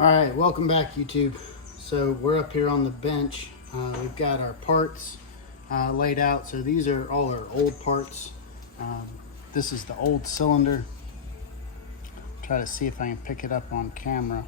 All right, welcome back, YouTube. So we're up here on the bench. We've got our parts laid out. So these are all our old parts. This is the old cylinder. Try to see if I can pick it up on camera.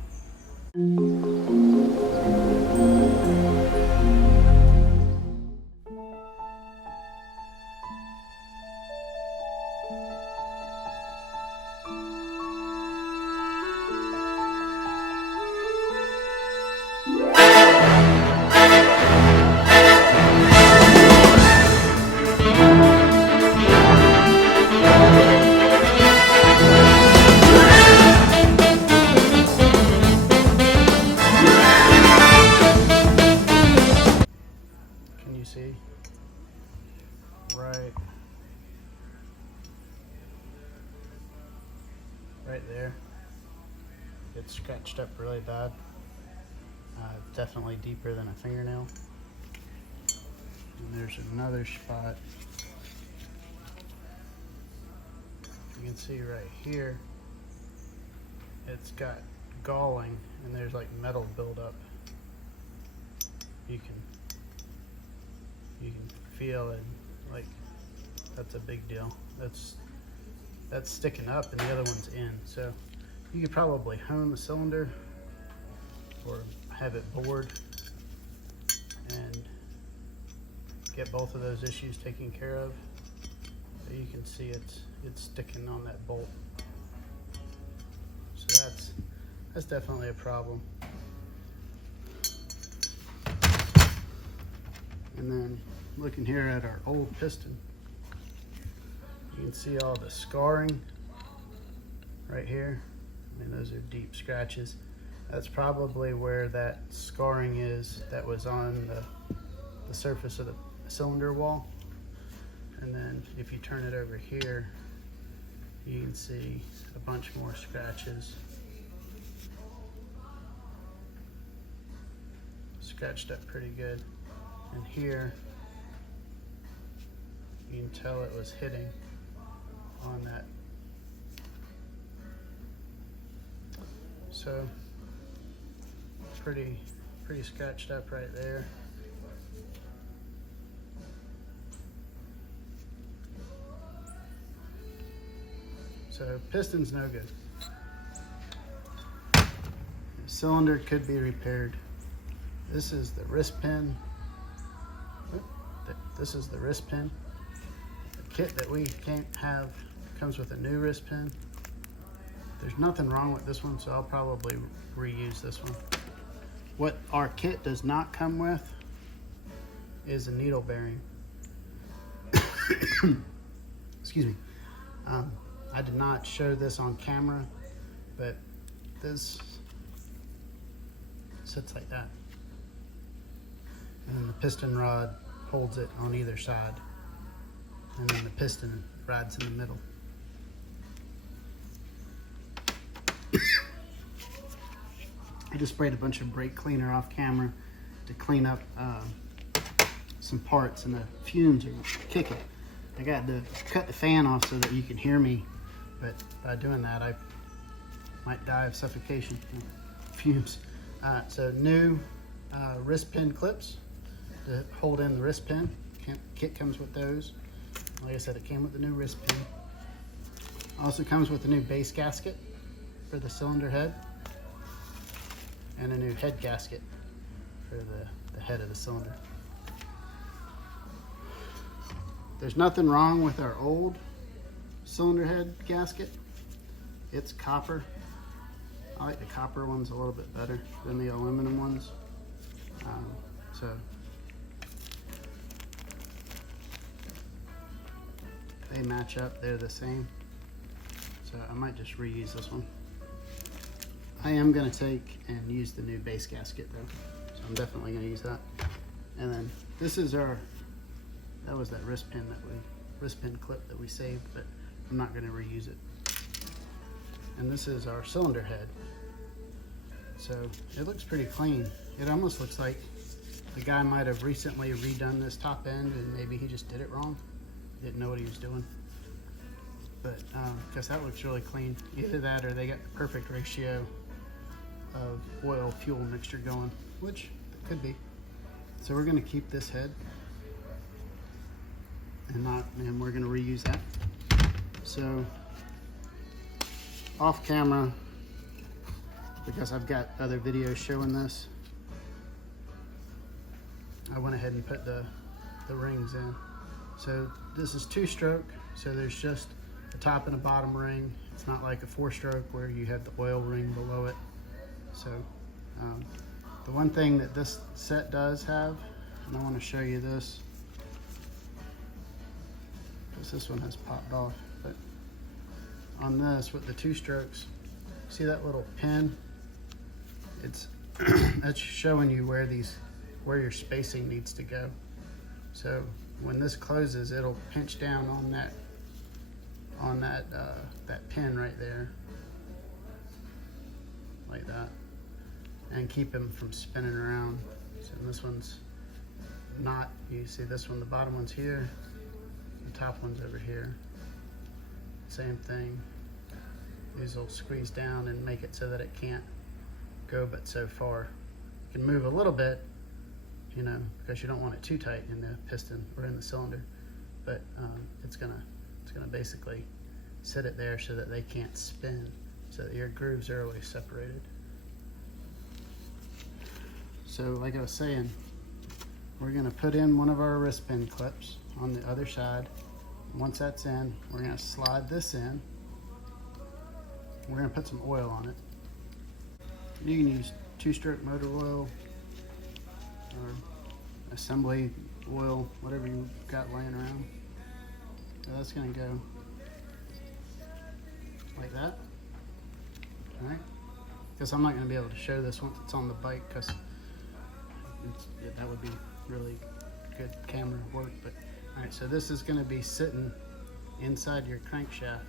See right there, it's scratched up really bad, definitely deeper than a fingernail. And there's another spot you can see right here, it's got galling and there's like metal buildup. You can feel it, like that's a big deal. That's sticking up and the other one's in. So you could probably hone the cylinder or have it bored and get both of those issues taken care of. But you can see it's sticking on that bolt. So that's definitely a problem. And then looking here at our old piston, you can see all the scarring right here. I mean, those are deep scratches. That's probably where that scarring is that was on the surface of the cylinder wall. And then if you turn it over here, you can see a bunch more scratches. Scratched up pretty good. And here, you can tell it was hitting on that. So pretty scratched up right there. So piston's no good. The cylinder could be repaired. This is the wrist pin. This is the wrist pin. The kit that we can't have comes with a new wrist pin. There's nothing wrong with this one, so I'll probably reuse this one. What our kit does not come with is a needle bearing. Excuse me. I did not show this on camera, but this sits like that. And then the piston rod holds it on either side, and then the piston rides in the middle. I just sprayed a bunch of brake cleaner off camera to clean up some parts, and the fumes are kicking. I got to cut the fan off so that you can hear me, but by doing that I might die of suffocation. Fumes. So new wrist pin clips to hold in the wrist pin. Kit comes with those. Like I said, it came with the new wrist pin. Also comes with a new base gasket for the cylinder head and a new head gasket for the head of the cylinder. There's nothing wrong with our old cylinder head gasket. It's copper. I like the copper ones a little bit better than the aluminum ones. So they match up, they're the same. So I might just reuse this one. I am gonna take and use the new base gasket though. So I'm definitely gonna use that. And then this is that was that wrist pin clip that we saved, but I'm not gonna reuse it. And this is our cylinder head. So it looks pretty clean. It almost looks like the guy might have recently redone this top end and maybe he just did it wrong. Didn't know what he was doing. But because that looks really clean. Either that or they got the perfect ratio of oil fuel mixture going, which it could be. So we're going to keep this head and we're going to reuse that. So off camera, because I've got other videos showing this, I went ahead and put the rings in. So this is 2-stroke, so there's just a top and a bottom ring. It's not like a 4-stroke where you have the oil ring below it. So the one thing that this set does have, and I want to show you this, because this one has popped off, but on this with the 2 strokes, see that little pin? It's that's showing you where your spacing needs to go. So when this closes, it'll pinch down on that pin right there, like that, and keep him from spinning around. So this one's not, you see this one, the bottom one's here, the top one's over here. Same thing. These will squeeze down and make it so that it can't go but so far. You can move a little bit, you know, because you don't want it too tight in the piston or in the cylinder, but it's gonna basically sit it there so that they can't spin, so that your grooves are always separated. So like I was saying, we're gonna put in one of our wrist pin clips on the other side. Once that's in, we're gonna slide this in. We're gonna put some oil on it. You can use 2-stroke motor oil or assembly oil, whatever you got laying around. So that's gonna go like that. All right, because I'm not gonna be able to show this once it's on the bike, because that would be really good camera work. But all right, so this is gonna be sitting inside your crankshaft.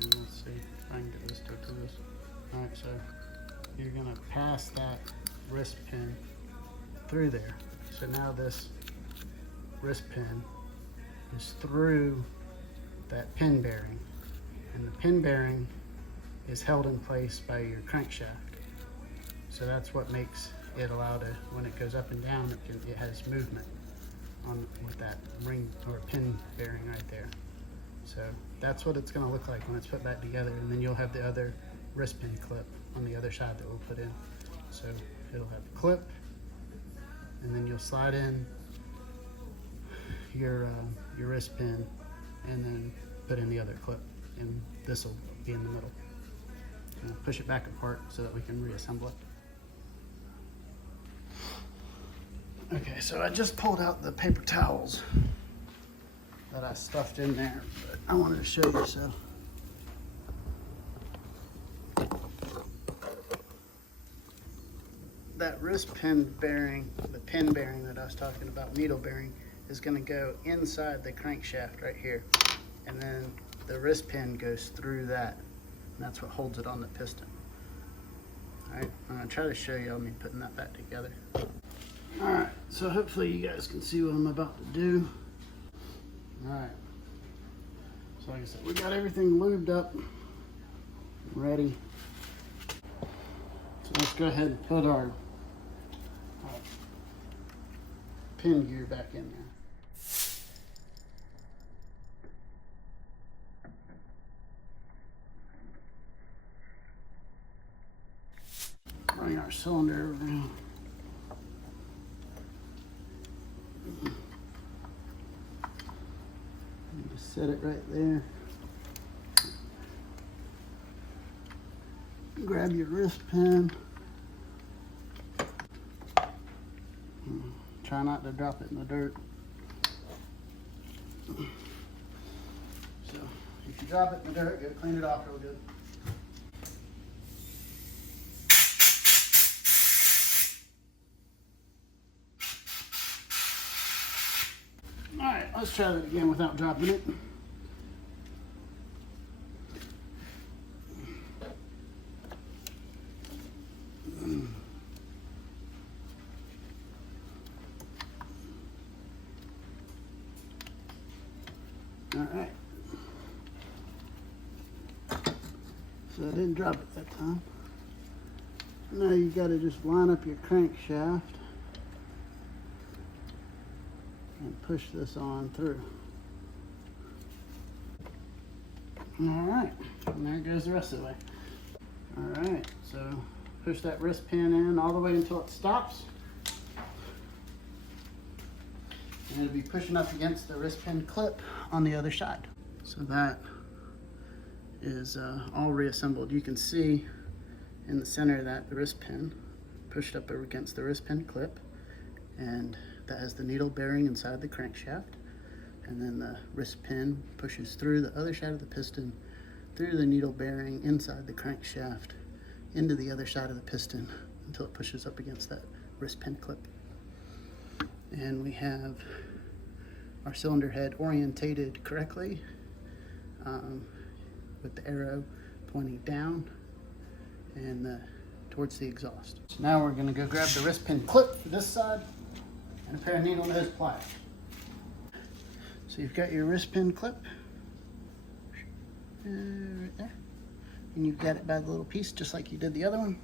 And let's see if I can get this to this. All right, so you're gonna pass that wrist pin through there. So now this wrist pin is through that pin bearing, and the pin bearing is held in place by your crankshaft. So that's what makes it allow to, when it goes up and down, it has movement on with that ring or pin bearing right there. So that's what it's going to look like when it's put back together, and then you'll have the other wrist pin clip on the other side that we'll put in. So it'll have a clip, and then you'll slide in your wrist pin, and then put in the other clip, and this will be in the middle. And push it back apart so that we can reassemble it. Okay, so I just pulled out the paper towels that I stuffed in there, but I wanted to show you. So that wrist pin bearing, the pin bearing that I was talking about, needle bearing, is going to go inside the crankshaft right here, and then the wrist pin goes through that, and that's what holds it on the piston. All right, I'm going to try to show you me putting that back together. All right, so hopefully you guys can see what I'm about to do. All right, so like I said, we got everything lubed up, ready. So let's go ahead and put our pin gear back in there. Bring our cylinder around. Just set it right there. Grab your wrist pin. Try not to drop it in the dirt. So if you drop it in the dirt, go clean it off real good. All right, let's try that again without dropping it. All right. So I didn't drop it that time. Now you got to just line up your crankshaft and push this on through. All right, and there goes the rest of the way. All right, so push that wrist pin in all the way until it stops. And it'll be pushing up against the wrist pin clip on the other side. So that is all reassembled. You can see in the center of that the wrist pin pushed up against the wrist pin clip, and that has the needle bearing inside the crankshaft. And then the wrist pin pushes through the other side of the piston, through the needle bearing inside the crankshaft, into the other side of the piston until it pushes up against that wrist pin clip. And we have our cylinder head orientated correctly with the arrow pointing down and towards the exhaust. So now we're going to go grab the wrist pin clip for this side and a pair of needle nose pliers. So you've got your wrist pin clip right there, and you've got it by the little piece just like you did the other one.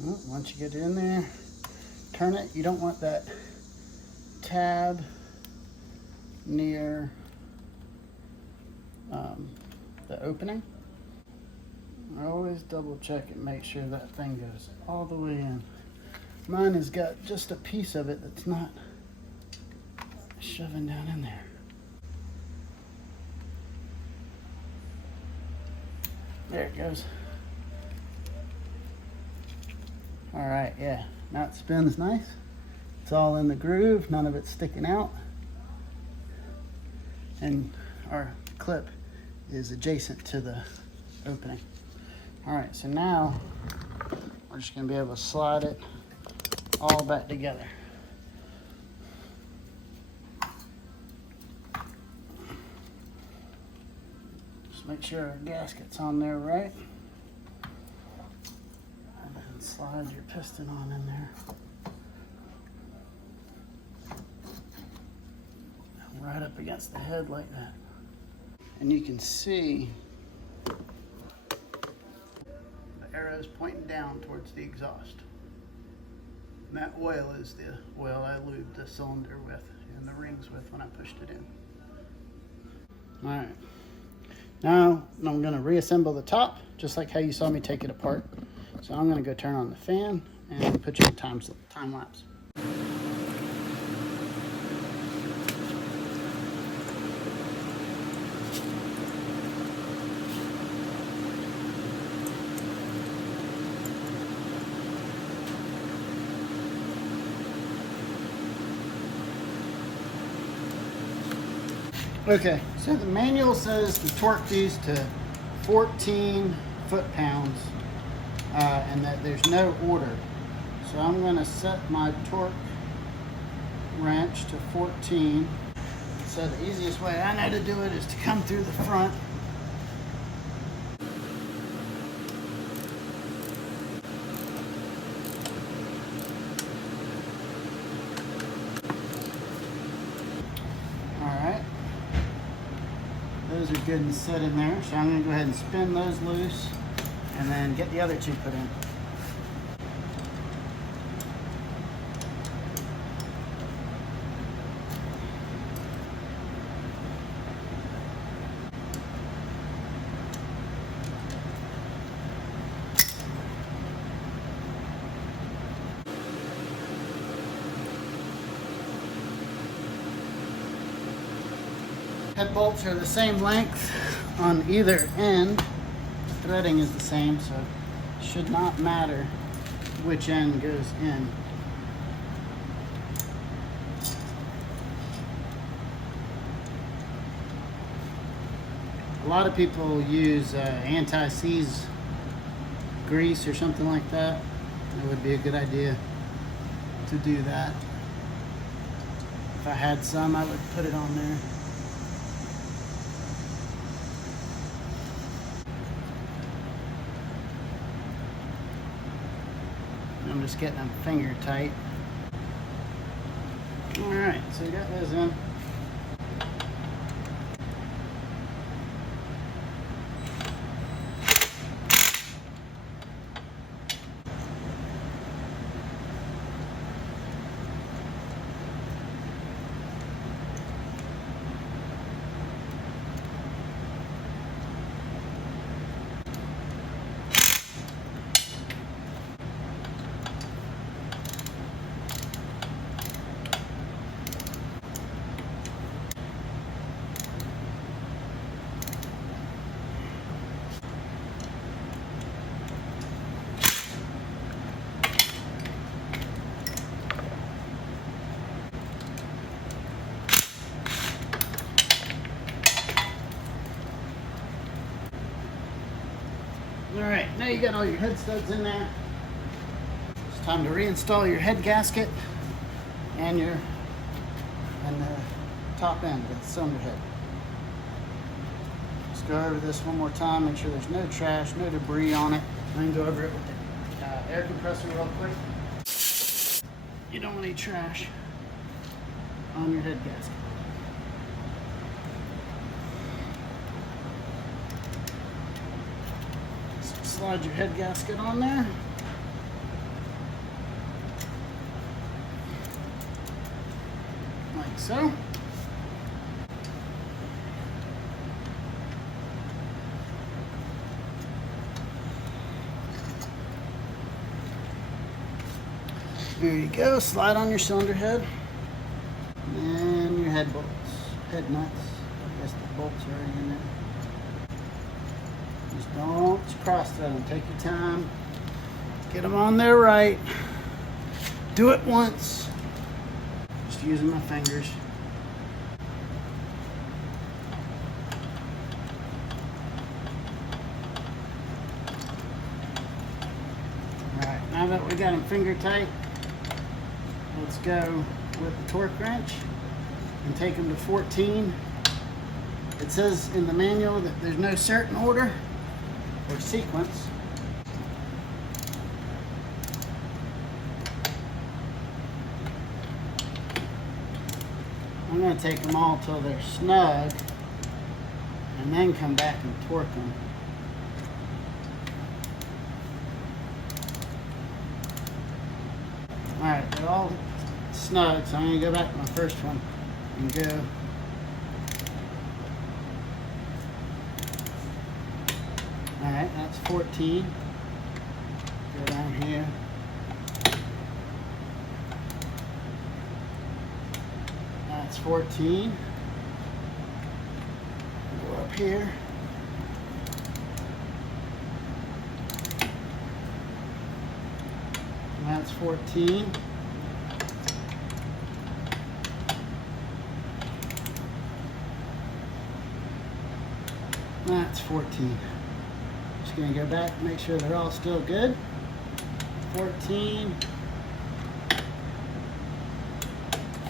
Well, once you get it in there, turn it. You don't want that tab near the opening. I always double check and make sure that thing goes all the way in. Mine has got just a piece of it that's not shoving down in there. There it goes. All right, yeah, now it spins nice. It's all in the groove, none of it's sticking out. And our clip is adjacent to the opening. All right, so now we're just gonna be able to slide it all back together. Just make sure our gasket's on there right. And then slide your piston on in there. And right up against the head like that. And you can see arrows pointing down towards the exhaust. And that oil is the oil I lubed the cylinder with and the rings with when I pushed it in. All right, now I'm going to reassemble the top just like how you saw me take it apart. So I'm going to go turn on the fan and put you in time lapse. Okay, so the manual says to torque these to 14 foot-pounds and that there's no order. So I'm going to set my torque wrench to 14. So the easiest way I know to do it is to come through the front. Those are good and set in there, so I'm going to go ahead and spin those loose and then get the other two put in. Head bolts are the same length on either end. The threading is the same, so it should not matter which end goes in. A lot of people use anti-seize grease or something like that. It would be a good idea to do that. If I had some, I would put it on there. just getting them finger tight. All right, so we got those in. All right, now you got all your head studs in there. It's time to reinstall your head gasket and the top end of the cylinder head. Let's go over this one more time, make sure there's no trash, no debris on it. I'm gonna go over it with the air compressor real quick. You don't want any trash on your head gasket. Slide your head gasket on there. Like so. There you go. Slide on your cylinder head. And your head bolts. Head nuts. I guess the bolts are already in there. Just don't cross thread them. Take your time. Get them on there right. Do it once. Just using my fingers. Alright, now that we got them finger tight, let's go with the torque wrench and take them to 14. It says in the manual that there's no certain order or sequence. I'm going to take them all till they're snug and then come back and torque them. Alright, they're all snug, so I'm going to go back to my first one and go. Alright, that's 14. Go down here. That's 14. Go up here. That's 14. That's 14. Just going to go back and make sure they're all still good. 14.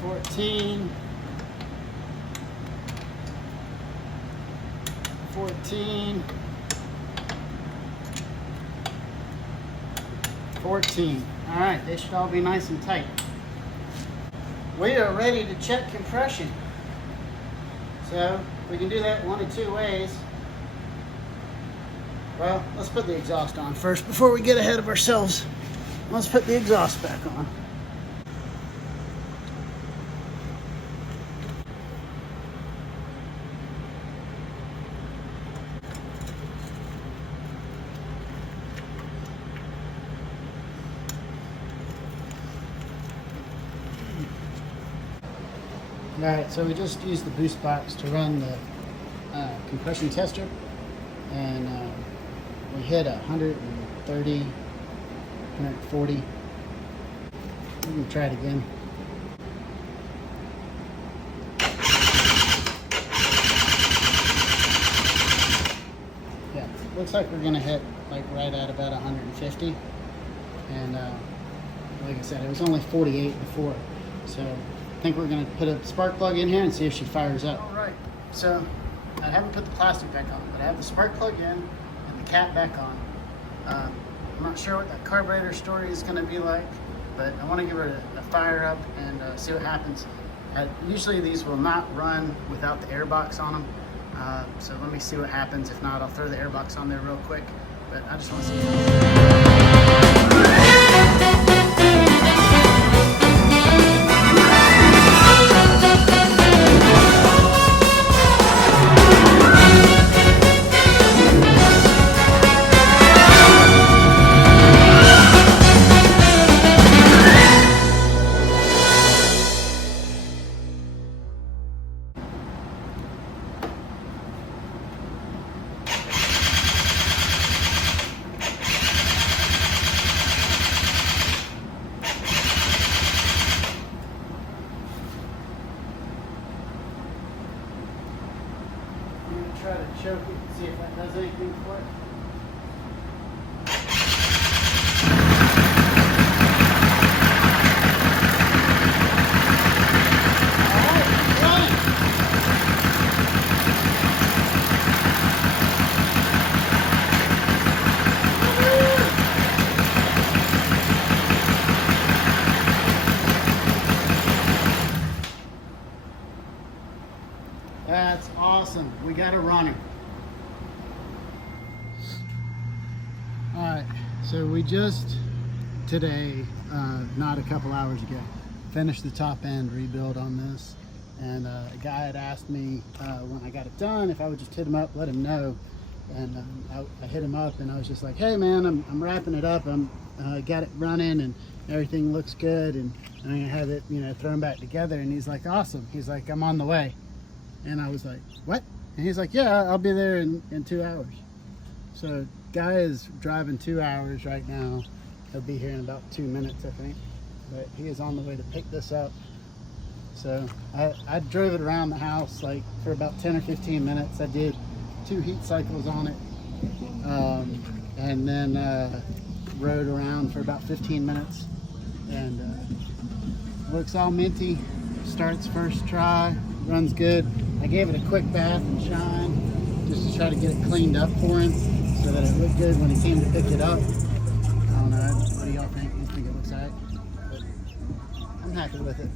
14. 14. 14. All right, they should all be nice and tight. We are ready to check compression. So we can do that one of two ways. Well, let's put the exhaust on first before we get ahead of ourselves. Let's put the exhaust back on. Alright, so we just used the boost box to run the compression tester, and we hit 130, 140. We can try it again. Yeah, looks like we're gonna hit like right at about 150, and like I said, it was only 48 before, so I think we're going to put a spark plug in here and see if she fires up. All right, so I haven't put the plastic back on, but I have the spark plug in and the cap back on. I'm not sure what that carburetor story is going to be like, but I want to give her a fire up and see what happens. Usually these will not run without the airbox on them, so let me see what happens. If not, I'll throw the airbox on there real quick, but I just want to see. Try to choke it and see if that does anything for it. That's awesome. We got a runner. All right, so we just today, not a couple hours ago, finished the top end rebuild on this, and a guy had asked me when I got it done if I would just hit him up, let him know, and I hit him up and I was just like, hey man, I'm wrapping it up. I'm got it running and everything looks good, and I'm gonna have it, you know, thrown back together. And he's like, awesome. He's like, I'm on the way. And I was like, what? And he's like, yeah, I'll be there in 2 hours. So guy is driving 2 hours right now. He'll be here in about 2 minutes, I think. But he is on the way to pick this up. So I drove it around the house like for about 10 or 15 minutes. I did 2 heat cycles on it. And then rode around for about 15 minutes. And looks all minty. Starts first try, runs good. I gave it a quick bath and shine just to try to get it cleaned up for him so that it looked good when he came to pick it up. I don't know, what do y'all think? You think it looks alright? But I'm happy with it.